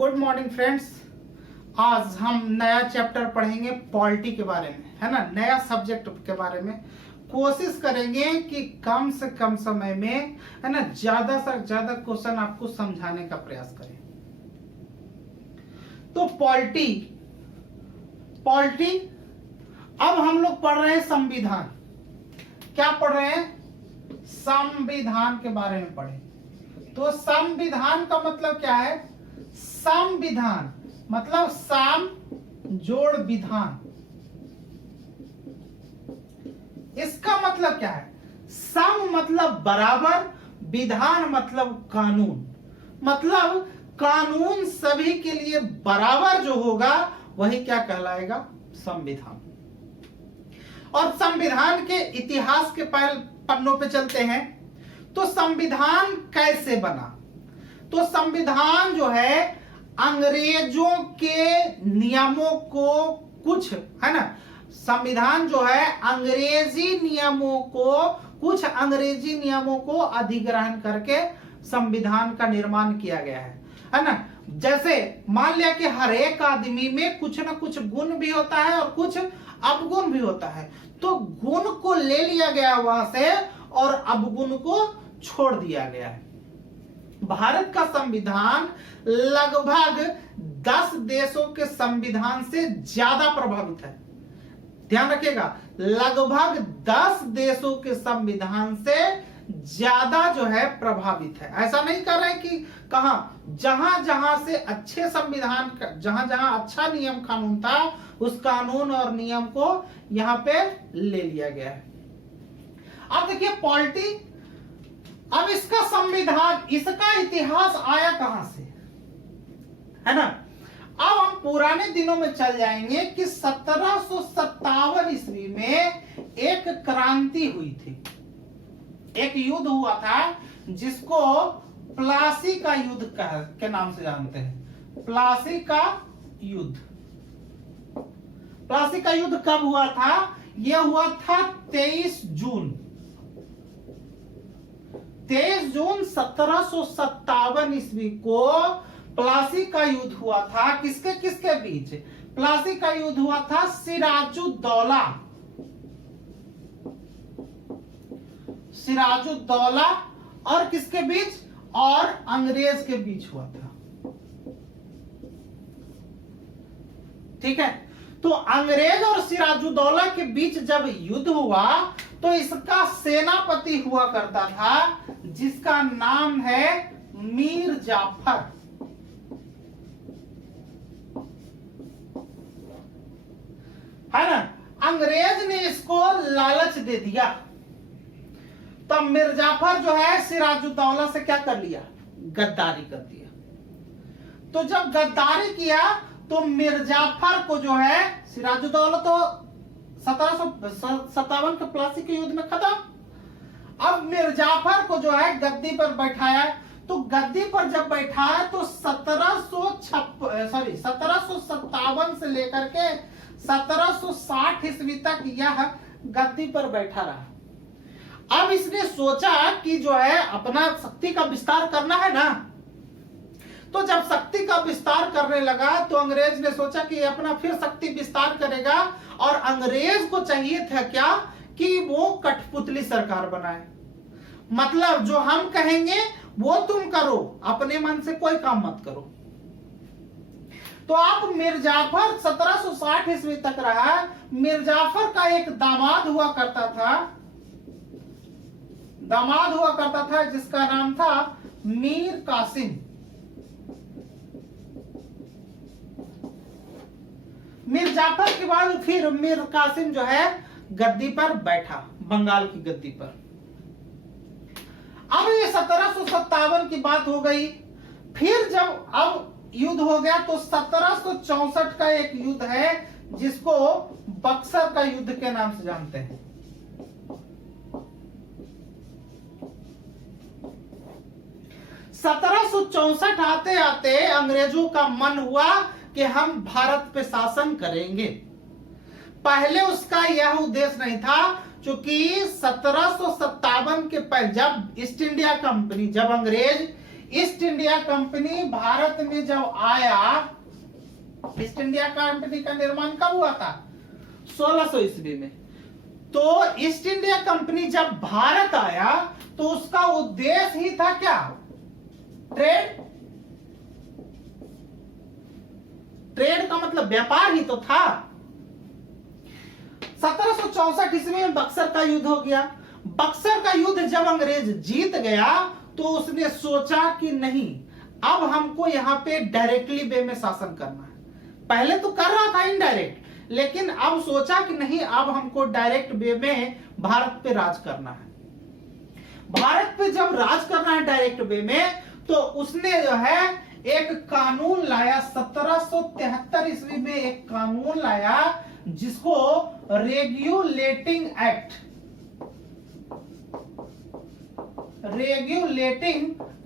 Good morning friends. आज हम नया चैप्टर पढ़ेंगे पॉलिटी के बारे में, है ना, नया सब्जेक्ट के बारे में। कोशिश करेंगे कि कम से कम समय में, है ना, ज्यादा से ज्यादा क्वेश्चन आपको समझाने का प्रयास करें। तो पॉलिटी अब हम लोग पढ़ रहे हैं संविधान। क्या पढ़ रहे हैं? संविधान के बारे में पढ़े। तो संविधान का मतलब क्या है? संविधान मतलब साम जोड़ विधान। इसका मतलब क्या है? सम मतलब बराबर, विधान मतलब कानून। मतलब कानून सभी के लिए बराबर जो होगा वही क्या कहलाएगा? संविधान। और संविधान के इतिहास के पन्नों पे चलते हैं। तो संविधान कैसे बना? तो संविधान जो है अंग्रेजों के नियमों को कुछ, है ना, संविधान जो है अंग्रेजी नियमों को अधिग्रहण करके संविधान का निर्माण किया गया है ना। जैसे मान लिया कि हर एक आदमी में कुछ ना कुछ गुण भी होता है और कुछ अवगुण भी होता है। तो गुण को ले लिया गया वहां से और अवगुण को छोड़ दिया गया है। भारत का संविधान लगभग 10 देशों के संविधान से ज्यादा प्रभावित है। ध्यान रखिएगा, लगभग 10 देशों के संविधान से ज्यादा जो है प्रभावित है। ऐसा नहीं कर रहे कि कहां, जहां जहां से अच्छे संविधान, जहां जहां अच्छा नियम कानून था उस कानून और नियम को यहां पे ले लिया गया है। अब देखिए पॉलिटी, अब इसका संविधान, इसका इतिहास आया कहां से, है ना। अब हम पुराने दिनों में चल जाएंगे कि 1757 ईस्वी में एक क्रांति हुई थी। एक युद्ध हुआ था जिसको प्लासी का युद्ध के नाम से जानते हैं। प्लासी का युद्ध। प्लासी का युद्ध कब हुआ था? यह हुआ था 23 जून 1757 ईस्वी को प्लासी का युद्ध हुआ था। किसके किसके बीच? प्लासी का युद्ध हुआ था सिराजुद्दौला और किसके बीच? और अंग्रेज के बीच हुआ था। ठीक है, तो अंग्रेज और सिराजुद्दौला के बीच जब युद्ध हुआ तो इसका सेनापति हुआ करता था जिसका नाम है मीर जाफर। है ना। अंग्रेज ने इसको लालच दे दिया, तब मीर जाफर जो है सिराजुद्दौला से क्या कर लिया? गद्दारी कर दिया। तो जब गद्दारी किया तो मीर जाफर को जो है, सिराजुद्दौला तो 1757 के प्लासी के युद्ध में खत्म। अब मीर जाफर को जो है गद्दी पर बैठाया। तो गद्दी पर जब बैठाया तो 1757 से लेकर के 1760 ईस्वी तक यह गद्दी पर बैठा रहा। अब इसने सोचा कि जो है अपना शक्ति का विस्तार करना है ना। तो जब शक्ति का विस्तार करने लगा तो अंग्रेज ने सोचा कि अपना फिर शक्ति विस्तार करेगा। और अंग्रेज को चाहिए था क्या? कि वो कठपुतली सरकार बनाए। मतलब जो हम कहेंगे वो तुम करो, अपने मन से कोई काम मत करो। तो अब मीर जाफर 1760 ईस्वी तक रहा। मीर जाफर का एक दामाद हुआ करता था जिसका नाम था मीर कासिम। मीर जाफर के बाद फिर मीर कासिम जो है गद्दी पर बैठा, बंगाल की गद्दी पर। अब ये 1757 की बात हो गई। फिर जब अब युद्ध हो गया तो 1764 का एक युद्ध है जिसको बक्सर का युद्ध के नाम से जानते हैं। 1764 आते आते अंग्रेजों का मन हुआ कि हम भारत पे शासन करेंगे। पहले उसका यह उद्देश्य नहीं था, क्योंकि 1757 के पहले जब ईस्ट इंडिया कंपनी, जब अंग्रेज ईस्ट इंडिया कंपनी भारत में जब आया, ईस्ट इंडिया कंपनी का निर्माण कब हुआ था? 1600 ईस्वी में। तो ईस्ट इंडिया कंपनी जब भारत आया तो उसका उद्देश्य ही था क्या? ट्रेड। ट्रेड का मतलब व्यापार ही तो था। 1764 ईस्वी में बक्सर का युद्ध हो गया। बक्सर का युद्ध जब अंग्रेज जीत गया तो उसने सोचा कि नहीं, अब हमको यहां पे डायरेक्टली वे में शासन करना है। पहले तो कर रहा था इनडायरेक्ट, लेकिन अब सोचा कि नहीं, अब हमको डायरेक्ट वे में भारत पे राज करना है। भारत पे जब राज करना है डायरेक्ट वे में, तो उसने जो है एक कानून लाया। 1773 ईस्वी में एक कानून लाया जिसको रेगुलेटिंग एक्ट, रेगुलेटिंग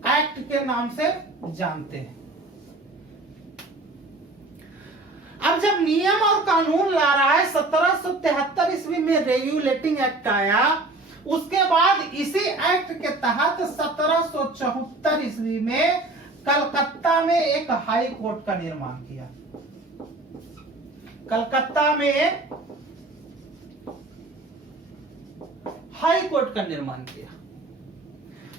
एक्ट के नाम से जानते हैं। अब जब नियम और कानून ला रहा है, 1773 ईस्वी में रेगुलेटिंग एक्ट आया। उसके बाद इसी एक्ट के तहत 1774 ईस्वी में कलकत्ता में एक हाई कोर्ट का निर्माण किया। कलकत्ता में हाई कोर्ट का निर्माण किया।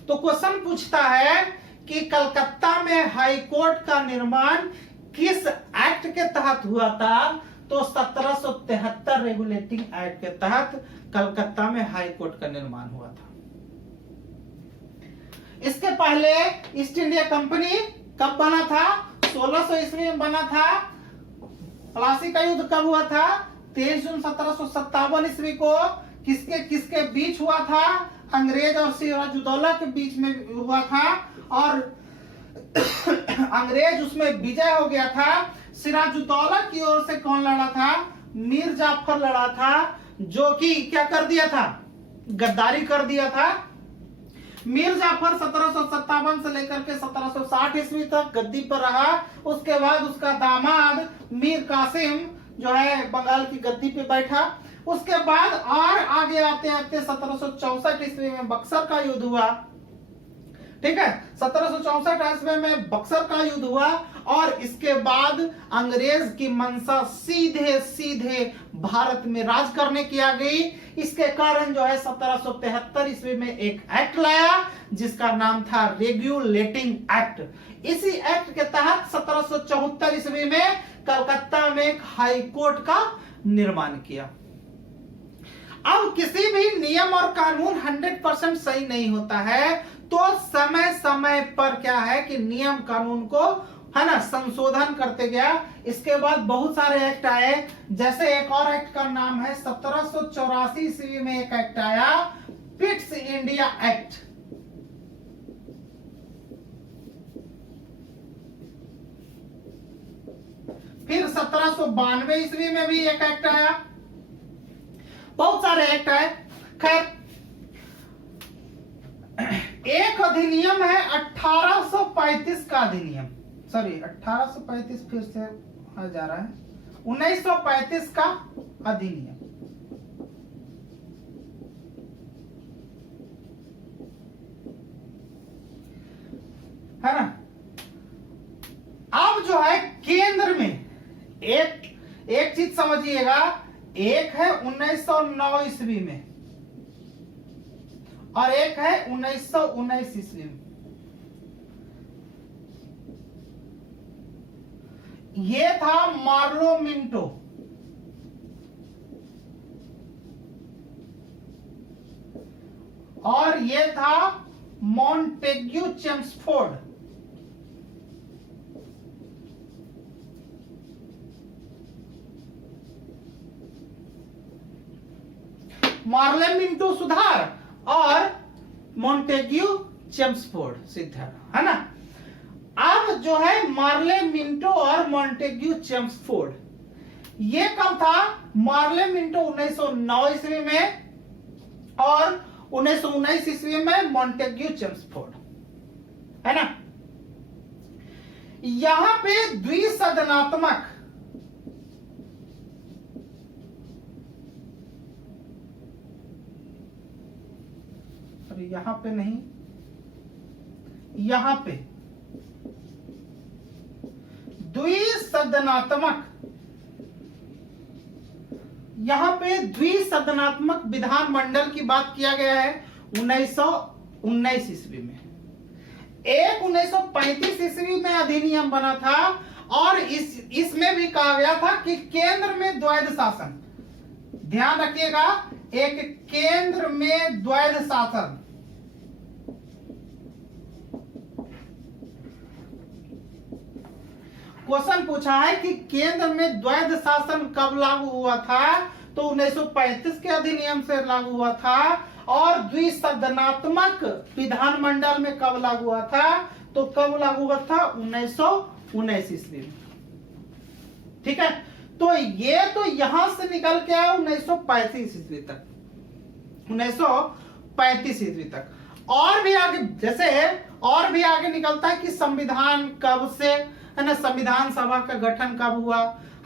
तो क्वेश्चन पूछता है कि कलकत्ता में हाई कोर्ट का निर्माण किस एक्ट के तहत हुआ था? तो 1773 रेगुलेटिंग एक्ट के तहत कलकत्ता में हाई कोर्ट का निर्माण हुआ था। इसके पहले ईस्ट इंडिया कंपनी कब बना था? 1600 ईस्वी में बना था। प्लासी का युद्ध कब हुआ था? 23 जून 1757 ईस्वी को। किसके किसके बीच हुआ था? अंग्रेज और सिराजुद्दौला के बीच में हुआ था, और अंग्रेज उसमें विजय हो गया था। सिराजुद्दौला की ओर से कौन लड़ा था? मीर जाफर लड़ा था, जो कि क्या कर दिया था? गद्दारी कर दिया था। मीर जाफर 1757 से लेकर के 1760 ईस्वी तक गद्दी पर रहा। उसके बाद उसका दामाद मीर कासिम जो है बंगाल की गद्दी पे बैठा। उसके बाद और आगे आते आते 1764 ईस्वी में बक्सर का युद्ध हुआ। ठीक है, 1764 ईस्वी में बक्सर का युद्ध हुआ, और इसके बाद अंग्रेज की मंशा सीधे सीधे भारत में राज करने की आ गई। इसके कारण जो है 1773 ईस्वी में एक एक्ट लाया जिसका नाम था रेगुलेटिंग एक्ट। इसी एक्ट के तहत 1774 ईस्वी में कलकत्ता में एक हाई कोर्ट का निर्माण किया। अब किसी भी नियम और कानून 100% सही नहीं होता है, तो समय समय पर क्या है कि नियम कानून को है ना संशोधन करते गया। इसके बाद बहुत सारे एक्ट आए, जैसे एक और एक्ट का नाम है 1784 ईस्वी में एक एक्ट आया, पिट्स इंडिया एक्ट। फिर 1792 ईस्वी में भी एक एक्ट आया। बहुत सारे एक्ट आए। खैर, एक अधिनियम है 1835 का अधिनियम, सॉरी 1835 फिर से आ जा रहा है, 1935 का अधिनियम। है ना। अब जो है केंद्र में एक चीज समझिएगा, एक है 1909 ईस्वी में और एक है 1919 ईस्वी में। ये था मार्लो मिंटो, और ये था मॉन्टेग्यू चेम्सफोर्ड। मार्ले मिंटो सुधार और मॉन्टेग्यू चेम्सफोर्ड सिद्धार, है ना। अब जो है मार्ले मिंटो और मॉन्टेग्यू चेम्सफोर्ड, ये कब था? मार्ले मिंटो 1909 ईस्वी में और 1919 ईस्वी में मॉन्टेग्यू चेम्सफोर्ड, है ना। यहां पे द्विसदनात्मक यहां पे नहीं, यहां पे द्विसदनात्मक, यहां पे द्विसदनात्मक विधानमंडल की बात किया गया है 1919 ईस्वी में। एक 1935 ईस्वी में अधिनियम बना था और इसमें भी कहा गया था कि केंद्र में द्वैध शासन, ध्यान रखिएगा, एक केंद्र में द्वैध शासन। क्वेश्चन पूछा है कि केंद्र में द्वैध शासन कब लागू हुआ था, तो 1935 के अधिनियम से लागू हुआ था। और द्विसदनात्मक विधानमंडल में कब लागू हुआ था, तो कब लागू हुआ था 1919 ईस्वी में। ठीक है, तो ये तो यहां से निकल के आया 1935 ईस्वी तक, 1935 ईस्वी तक। और भी आगे, जैसे और भी आगे निकलता है कि संविधान कब से, है ना, संविधान सभा का गठन कब हुआ,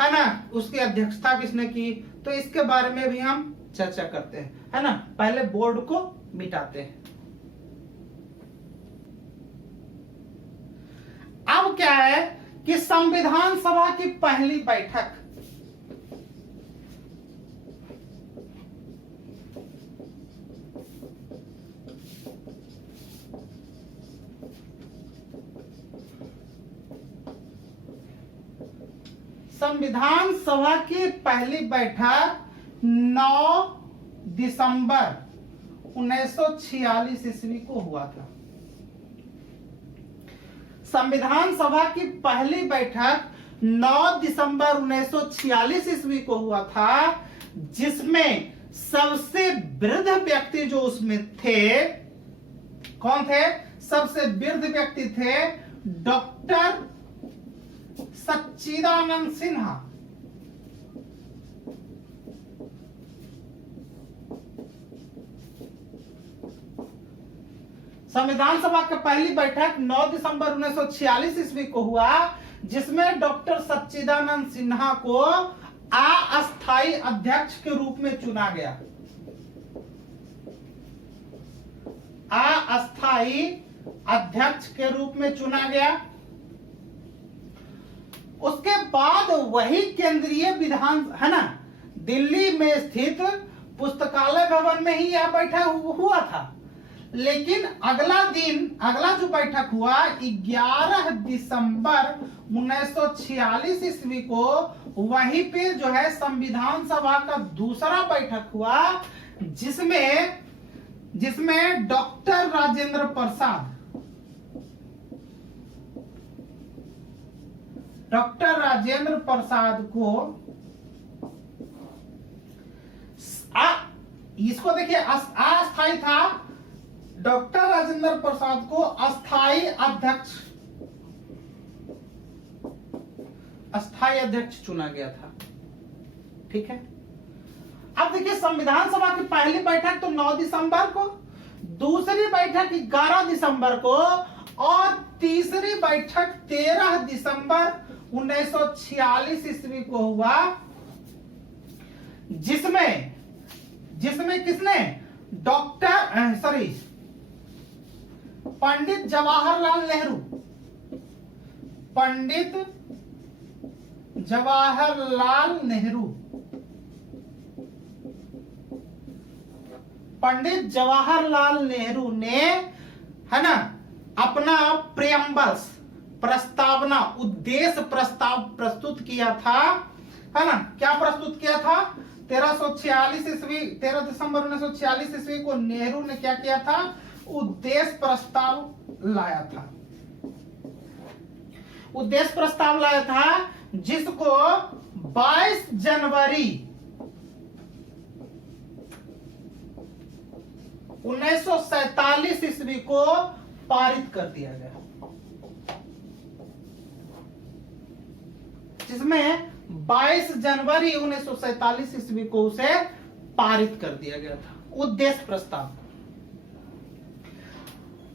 है ना, उसकी अध्यक्षता किसने की, तो इसके बारे में भी हम चर्चा करते हैं, है ना। पहले बोर्ड को मिटाते हैं। अब क्या है कि संविधान सभा की पहली बैठक संविधान सभा की पहली बैठक 9 दिसंबर 1946 ईस्वी को हुआ था। संविधान सभा की पहली बैठक 9 दिसंबर 1946 ईस्वी को हुआ था, जिसमें सबसे वृद्ध व्यक्ति जो उसमें थे, कौन थे, सबसे वृद्ध व्यक्ति थे डॉक्टर सच्चिदानंद सिन्हा। संविधान सभा की पहली बैठक 9 दिसंबर 1946 ईस्वी को हुआ, जिसमें डॉक्टर सच्चिदानंद सिन्हा को अस्थायी अध्यक्ष के रूप में चुना गया। अस्थायी अध्यक्ष के रूप में चुना गया। उसके बाद वही केंद्रीय विधान, है ना, दिल्ली में स्थित पुस्तकालय भवन में ही यह बैठक हुआ था। लेकिन अगला जो बैठक हुआ 11 दिसंबर 1946 ईस्वी को, वहीं पे जो है संविधान सभा का दूसरा बैठक हुआ, जिसमें डॉक्टर राजेंद्र प्रसाद को इसको देखिए, अस्थायी था, डॉक्टर राजेंद्र प्रसाद को अस्थायी अध्यक्ष चुना गया था। ठीक है, अब देखिए संविधान सभा की पहली बैठक तो 9 दिसंबर को, दूसरी बैठक 11 दिसंबर को, और तीसरी बैठक 13 दिसंबर 1946 ईस्वी को हुआ, जिसमें किसने, पंडित जवाहरलाल नेहरू ने, है ना, अपना प्रियम्बल्स, प्रस्तावना, उद्देश्य प्रस्ताव प्रस्तुत किया था, है ना। क्या प्रस्तुत किया था, 13 दिसंबर 1946 ईस्वी को नेहरू ने क्या किया था, उद्देश्य प्रस्ताव लाया था। उद्देश्य प्रस्ताव लाया था, जिसको 22 जनवरी 1947 ईस्वी को पारित कर दिया गया, जिसमें 22 जनवरी 1947 ईस्वी को उसे पारित कर दिया गया था, उद्देश्य प्रस्ताव।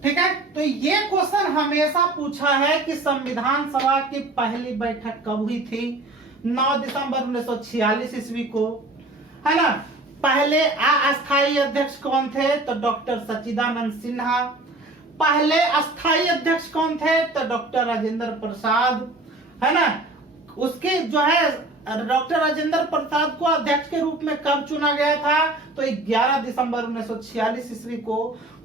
ठीक है, तो ये क्वेश्चन हमेशा पूछा है कि संविधान सभा की पहली बैठक कब हुई थी, 9 दिसंबर 1946 ईस्वी को, है ना। पहले अस्थायी अध्यक्ष कौन थे, तो डॉक्टर सच्चिदानंद सिन्हा। पहले अस्थायी अध्यक्ष कौन थे, तो डॉक्टर राजेंद्र प्रसाद, है ना। उसके जो है डॉक्टर राजेंद्र प्रसाद को अध्यक्ष के रूप में कब चुना गया था, तो 11 दिसंबर 1946 ईस्वी को।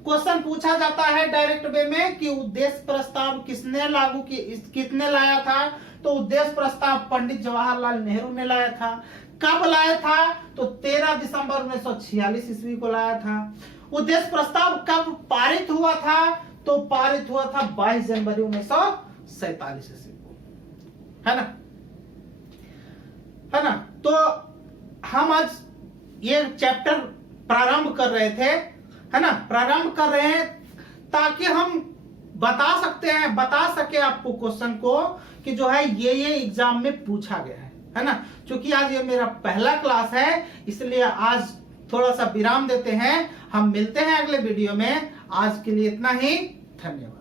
क्वेश्चन पूछा जाता है डायरेक्ट वे में कि उद्देश्य प्रस्ताव किसने लाया था, तो उद्देश्य प्रस्ताव पंडित जवाहरलाल नेहरू ने लाया था। कब लाया था, तो 13 दिसंबर 1946 ईस्वी को लाया था। उद्देश्य प्रस्ताव कब पारित हुआ था, तो पारित हुआ था 22 जनवरी 1947 ईस्वी को, है ना। तो हम आज ये चैप्टर प्रारंभ कर रहे थे, है ना, प्रारंभ कर रहे हैं ताकि हम बता सके आपको क्वेश्चन को कि जो है ये एग्जाम में पूछा गया है ना। क्योंकि आज ये मेरा पहला क्लास है, इसलिए आज थोड़ा सा विराम देते हैं। हम मिलते हैं अगले वीडियो में। आज के लिए इतना ही, धन्यवाद।